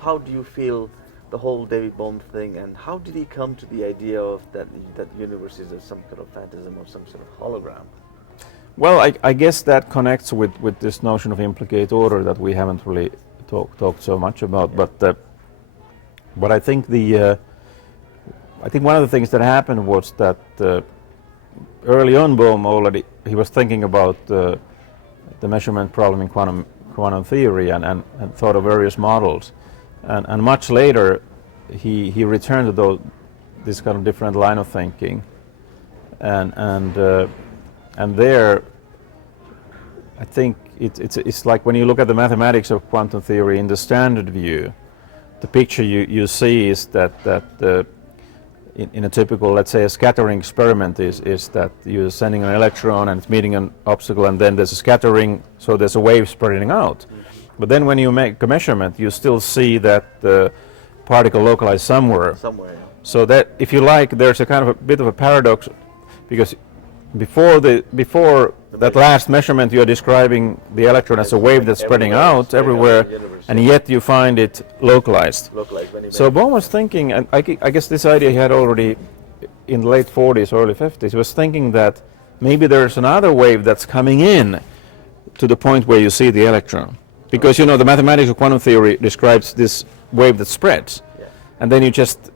How do you feel the whole David Bohm thing, and how did he come to the idea of that universe is some kind of phantasm or some sort of hologram? Well, I guess that connects with this notion of implicate order that we haven't really talked so much about. Yeah. But I think I think one of the things that happened was that early on, Bohm already he was thinking about the measurement problem in quantum theory and thought of various models, and much later he returned to this kind of different line of thinking, and there, I think it's like when you look at the mathematics of quantum theory in the standard view, the picture you see is that in a typical, let's say, a scattering experiment is that you're sending an electron and it's meeting an obstacle, and then there's a scattering, so there's a wave spreading out. But then when you make a measurement, you still see that the particle localized somewhere. Somewhere. So that, if you like, there's a kind of a bit of a paradox, because before that last measurement, you're describing the electron as a wave that's spreading out everywhere, and yet you find it localized. So Bohm was thinking, and I guess this idea he had already in the late 40s, early 50s, he was thinking that maybe there's another wave that's coming in to the point where you see the electron. Because, the mathematics of quantum theory describes this wave that spreads. Yeah. And then you just,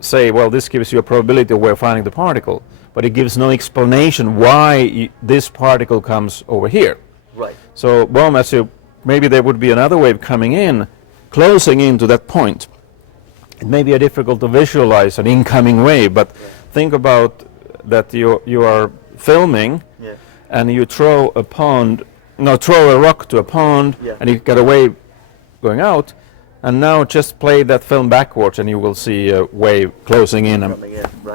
say, well, this gives you a probability of where finding the particle. But it gives no explanation why this particle comes over here. Right. So Bohm assumed maybe there would be another wave coming in, closing into that point. It may be difficult to visualize an incoming wave, but think about that you are filming, and you throw a rock to a pond, and you get a wave going out, and now just play that film backwards and you will see a wave closing in and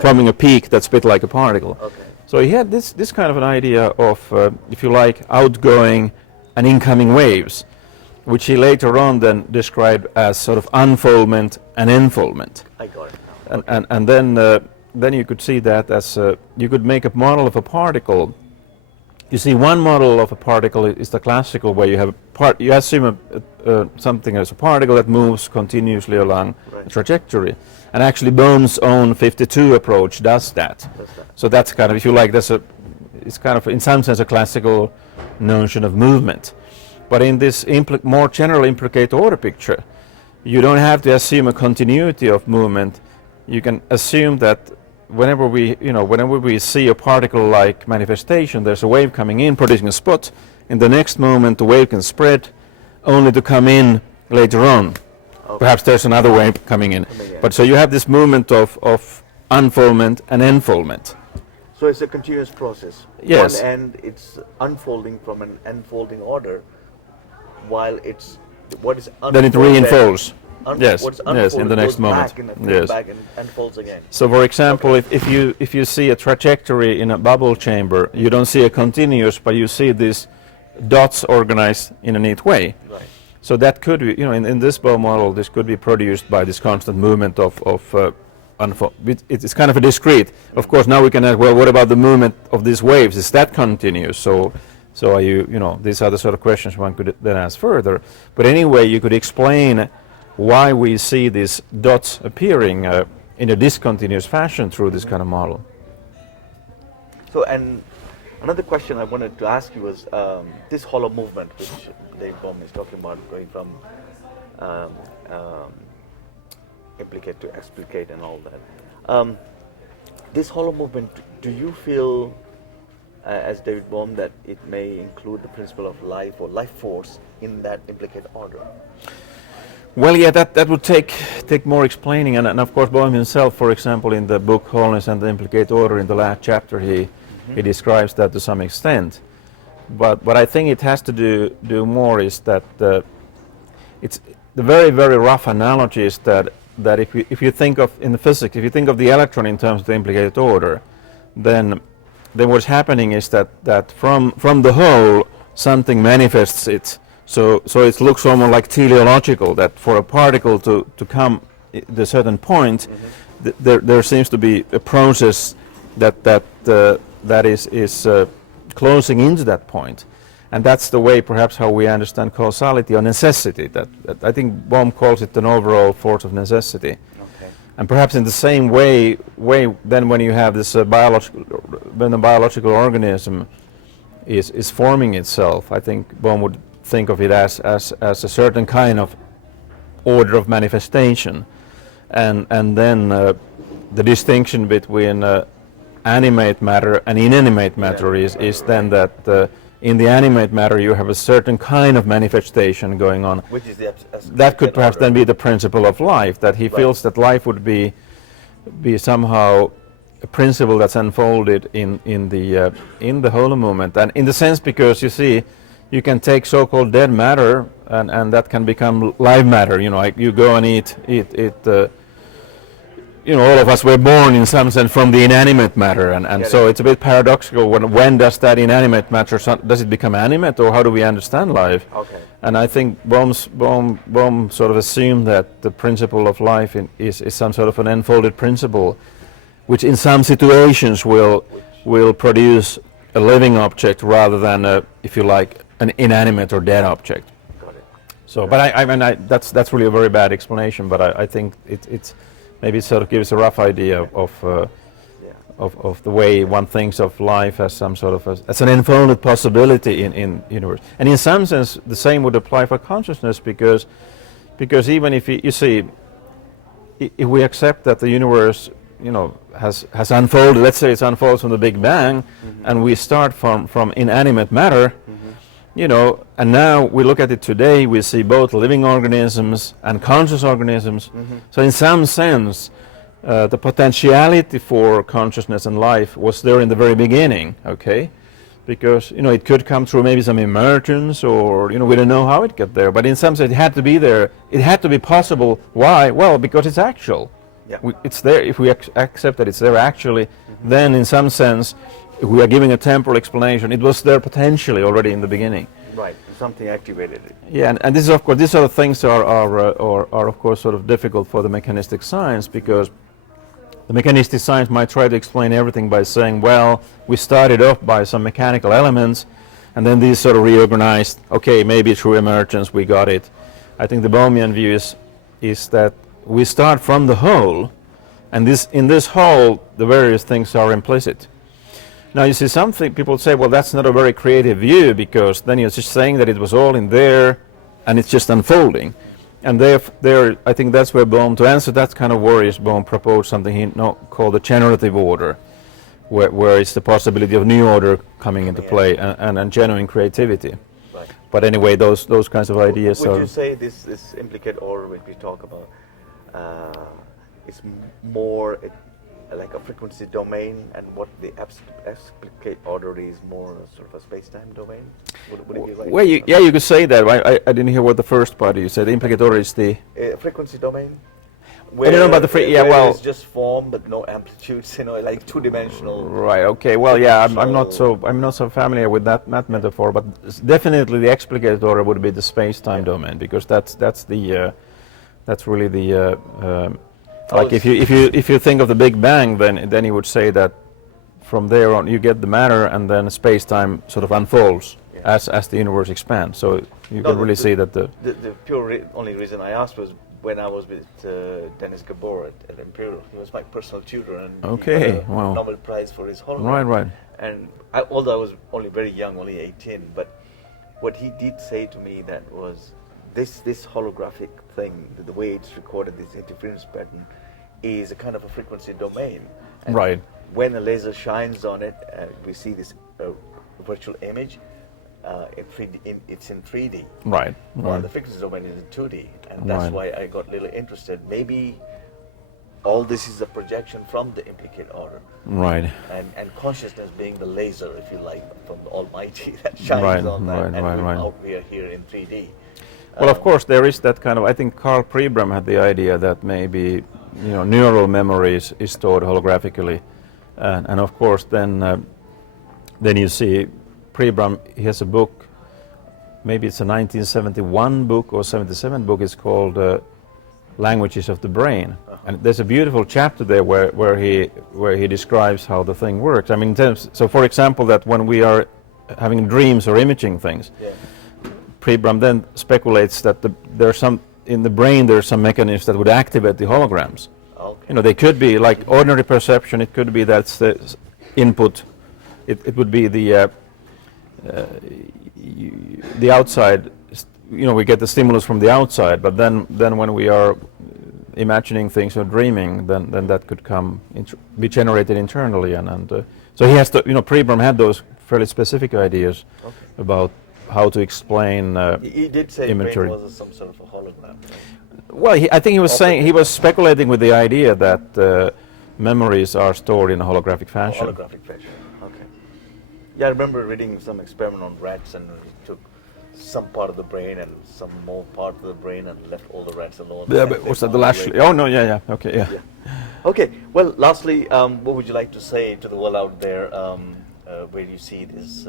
forming a peak that's a bit like a particle. Okay. So he had this kind of an idea of, if you like, outgoing and incoming waves, which he later on then described as sort of unfoldment and enfoldment. I got it now. And, and then you could see that as you could make a model of a particle. You see, one model of a particle is the classical, where you have you assume something as a particle that moves continuously along a trajectory, and actually Bohm's own 52 approach does that. So that's kind of, if you like, it's kind of in some sense a classical notion of movement. But in this more general implicate order picture, you don't have to assume a continuity of movement. You can assume that whenever we see a particle-like manifestation, there's a wave coming in, producing a spot. In the next moment, the wave can spread, only to come in later on. Okay. Perhaps there's another wave coming in. But so you have this movement of unfoldment and enfoldment. So it's a continuous process. Yes. One end, it's unfolding from an enfolding order, while what is unfolded, then it re-enfolds. Yes, yes, in the next moment. Yes. Back and folds again. So, for example, if you see a trajectory in a bubble chamber, you don't see a continuous, but you see these dots organized in a neat way. Right. So that could be, in this Bohm model, this could be produced by this constant movement of unfold. It's kind of a discrete. Of course, now we can ask, well, what about the movement of these waves? Is that continuous? So are these are the sort of questions one could then ask further. But anyway, you could explain why we see these dots appearing in a discontinuous fashion through this kind of model. So, and another question I wanted to ask you was this holomovement, which David Bohm is talking about, going from implicate to explicate and all that. This holomovement, do you feel, as David Bohm, that it may include the principle of life or life force in that implicate order? Well, yeah, that would take more explaining, and of course Bohm himself, for example, in the book Wholeness and the Implicate Order, in the last chapter, he describes that to some extent. But I think it has to do more is that it's the very, very rough analogy is that if you think of in the physics, if you think of the electron in terms of the implicated order, then what's happening is that from the whole something manifests it. So it looks almost like teleological, that for a particle to come at a certain point, there seems to be a process that is closing into that point. And that's the way perhaps how we understand causality or necessity. That I think Bohm calls it an overall force of necessity. Okay. And perhaps in the same way then when you have this when the biological organism is forming itself, I think Bohm would think of it as a certain kind of order of manifestation. And then the distinction between animate matter and inanimate matter is then that in the animate matter you have a certain kind of manifestation going on. Which is that could perhaps then be the principle of life, that he feels that life would be somehow a principle that's unfolded in the holomovement. And in the sense, because you see, you can take so-called dead matter and that can become live matter. You know, like you go and eat you know, all of us were born in some sense from the inanimate matter, and so it's a bit paradoxical. When does that inanimate matter, does it become animate, or how do we understand life? Okay. And I think Bohm sort of assumed that the principle of life is some sort of an enfolded principle, which in some situations will produce a living object rather than if you like, an inanimate or dead object. Got it. So, but I mean, that's really a very bad explanation. But I think it's maybe it sort of gives a rough idea of the way one thinks of life as some sort of as an enfolded possibility in universe. And in some sense, the same would apply for consciousness, because even if you see, if we accept that the universe, you know, has unfolded, let's say it unfolds from the Big Bang, and we start from inanimate matter. You know, and now we look at it today, we see both living organisms and conscious organisms. So in some sense, the potentiality for consciousness and life was there in the very beginning, okay? Because, you know, it could come through maybe some emergence, or, you know, we don't know how it got there. But in some sense, it had to be there. It had to be possible. Why? Well, because it's actual. Yeah. It's there. If we accept that it's there actually, then in some sense, if we are giving a temporal explanation, it was there potentially already in the beginning. Right, something activated it. Yeah, and this is of course, these sort of things are of course sort of difficult for the mechanistic science, because the mechanistic science might try to explain everything by saying, well, we started off by some mechanical elements, and then these sort of reorganized. Okay, maybe through emergence we got it. I think the Bohmian view is that we start from the whole, and in this whole the various things are implicit. Now you see, something people say, well, that's not a very creative view, because then you're just saying that it was all in there and it's just unfolding. And there I think that's where Bohm, to answer that kind of worries, Bohm proposed something he called the generative order, where it's the possibility of new order coming into play and genuine creativity. Right. But anyway, those kinds of ideas Would you say this implicate order which we talk about is more like a frequency domain, and what the explicate order is more sort of a space-time domain? Would it be right? Well, you could say that. I didn't hear what the first part you said. The implicate order is the frequency domain. I don't know about the well, it's just form but no amplitudes, you know, like two-dimensional. Right. Okay. Well, yeah, I'm not so familiar with that metaphor, but definitely the explicate order would be the space-time domain, because that's really the like if you think of the Big Bang, then you would say that from there on you get the matter, and then space-time sort of unfolds as the universe expands. So you can really see that the pure only reason I asked was when I was with Dennis Gabor at Imperial. He was my personal tutor, and he got a Nobel Prize for his hologram. Right. And although I was only very young, only 18, but what he did say to me that was this holographic thing, the way it's recorded, this interference pattern, is a kind of a frequency domain. And right. When a laser shines on it, we see this virtual image. It's in 3D. Right. The frequency domain is in 2D, and that's why I got really interested. Maybe all this is a projection from the implicate order. Right. And consciousness being the laser, if you like, from the Almighty that shines on that, out we are here in 3D. Well, of course, there is that kind of. I think Carl Pribram had the idea that maybe, you know, neural memory is stored holographically, and of course then you see Pribram. He has a book. Maybe it's a 1971 book or 77 book. It's called Languages of the Brain, and there's a beautiful chapter there where he describes how the thing works. I mean, so for example, that when we are having dreams or imaging things. Yeah. Pribram then speculates that there's some in the brain. There's some mechanisms that would activate the holograms. Okay. You know, they could be like ordinary perception. It could be that's the input. It would be the outside. You know, we get the stimulus from the outside, but then when we are imagining things or dreaming, then that could be generated internally, and so he has to. You know, Pribram had those fairly specific ideas about how to explain he did say imagery. brain was some sort of a hologram. Well, I think he was speculating with the idea that memories are stored in a holographic fashion. Holographic fashion. Okay. Yeah, I remember reading some experiment on rats, and he took some part of the brain and some more part of the brain and left all the rats alone. Yeah, but was that the Lashley? Oh no, yeah, okay, yeah. Okay. Well, lastly, what would you like to say to the world out there? Where do you see this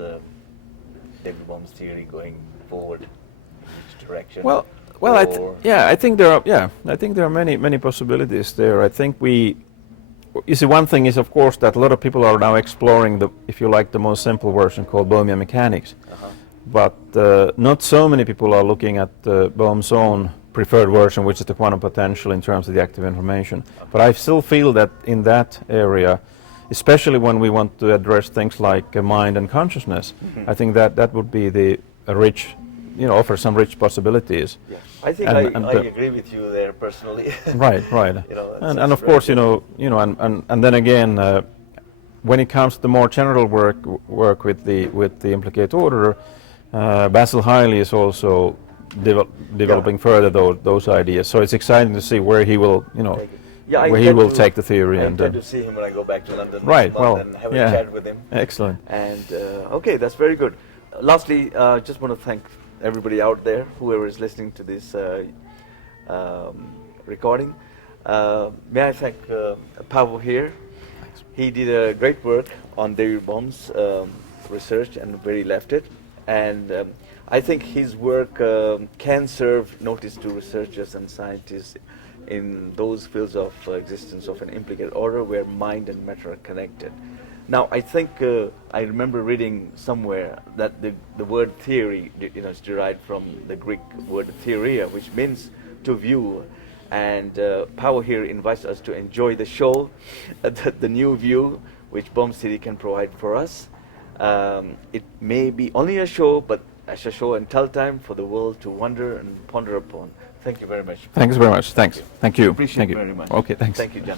David Bohm's theory going forward? In which direction? Well, I think there are many possibilities there. I think you see, one thing is, of course, that a lot of people are now exploring if you like, the most simple version called Bohmian mechanics. But not so many people are looking at Bohm's own preferred version, which is the quantum potential in terms of the active information. But I still feel that in that area, especially when we want to address things like mind and consciousness, I think that would be a rich, offer some rich possibilities. Yeah. I think I agree with you there personally. Right. And of course, and then again, when it comes to the more general work with the Implicate Order, Basil Hiley is also developing further those ideas. So it's exciting to see where he will, where he will take the theory. I intend to see him when I go back to London next month and have a chat with him. Excellent. And okay, that's very good. Lastly, just want to thank everybody out there, whoever is listening to this recording. May I thank Paavo here. Thanks. He did a great work on David Bohm's research and where he left it. And I think his work can serve notice to researchers and scientists in those fields of existence of an implicate order where mind and matter are connected. Now, I think I remember reading somewhere that the word theory is derived from the Greek word theoria, which means to view. And Paavo here invites us to enjoy the show, the new view which Bohm City can provide for us. It may be only a show, but as a show and tell time for the world to wonder and ponder upon. Thank you very much. Thanks very much. Thanks. Thank you. Appreciate it very much. Okay, thanks. Thank you, Jan.